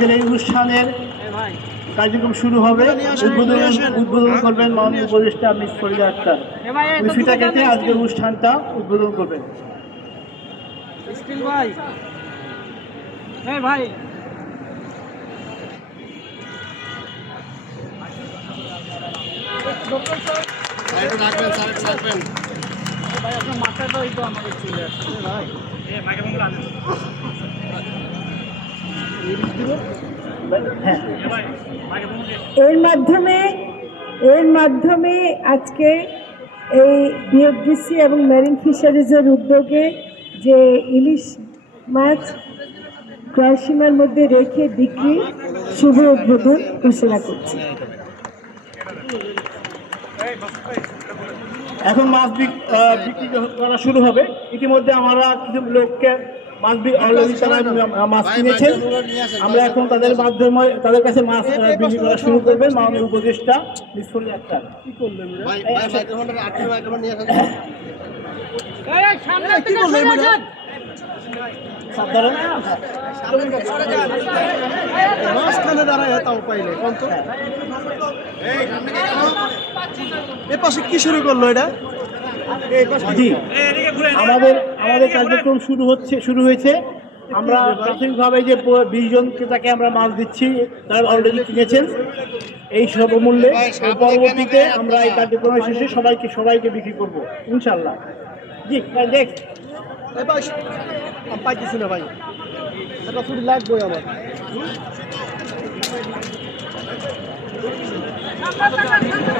আজকের এই অনুষ্ঠানের কার্যক্রম শুরু হবে। উদ্বোধন উদ্বোধন করবেন মাননীয় উপদেষ্টা মিস ফরিদা আক্তার। উনি ফিতা কেটে আজকের অনুষ্ঠানটা উদ্বোধন করবেন? ভাই। এই ভাই ভাই আপনার মাথাটাই তো আমাদের চলে আসছে। ভাই। হ্যাঁ। এর মাধ্যমে এর মাধ্যমে আজকে এই বিএফডিসি এবং মেরিন ফিশারিজের উদ্যোগে যে ইলিশ মাছ ক্রয়সীমার মধ্যে রেখে বিক্রি, শুভ উদ্বোধন ঘোষণা করছি। এখন মাছ বিক- বিক্রি করা শুরু হবে। ইতিমধ্যে আমরা কিছু লোককে মাছ অলরেডি তারা মাছ কিনেছেন। আমরা এখন তাদের মাধ্যমে তাদের কাছে মাছ বিক্রি করা শুরু করবেন। মাননীয় উপদেষ্টা আক্তার কি করলেন এই সামনে থেকে সরে যান। সাধারণ মাঝখানে দাঁড়ায় তাও পাইলে এ পাশে কি শুরু করল এটা? জি। আমাদের আমাদের কার্যক্রম শুরু হচ্ছে শুরু হয়েছে। আমরা প্রাথমিকভাবে যে বিশ জন ক্রেতাকে আমরা মাছ দিচ্ছি তারা অলরেডি কিনেছেন এই সর্বমূল্যে। পরবর্তীতে আমরা এই কার্যক্রমের শেষে সবাইকে সবাইকে বিক্রি করব ইনশাল্লাহ জি দেখ পাইতেছি না ভাই। এটা শুধু লাগবে আমার।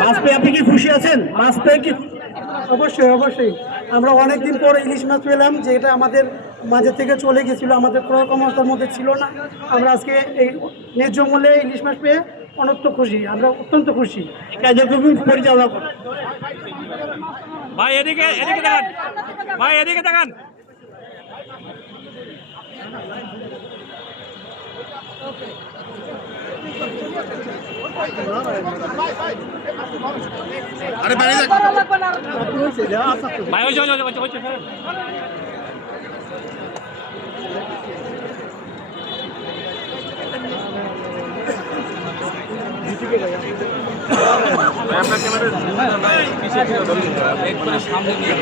মাছ পেয়ে আপনি কি খুশি আছেন? মাছ পেয়ে কি অবশ্যই অবশ্যই। আমরা অনেকদিন পরে ইলিশ মাছ পেলাম, যে এটা আমাদের মাঝে থেকে চলে গেছিল, আমাদের ক্রয় ক্ষমতার মধ্যে ছিল না। আমরা আজকে এই ন্যায্য মূল্যে ইলিশ মাছ পেয়ে অনন্ত খুশি, আমরা অত্যন্ত খুশি। কার্যক্রম পরিচালনা ভাই, এদিকে এদিকে তাকান ভাই, এদিকে ভাই যে, ওই যে, ওই যে, ওই যে, সরেন। আপনার ক্যামেরা পিছিয়ে ছিল। সামনে নিয়ে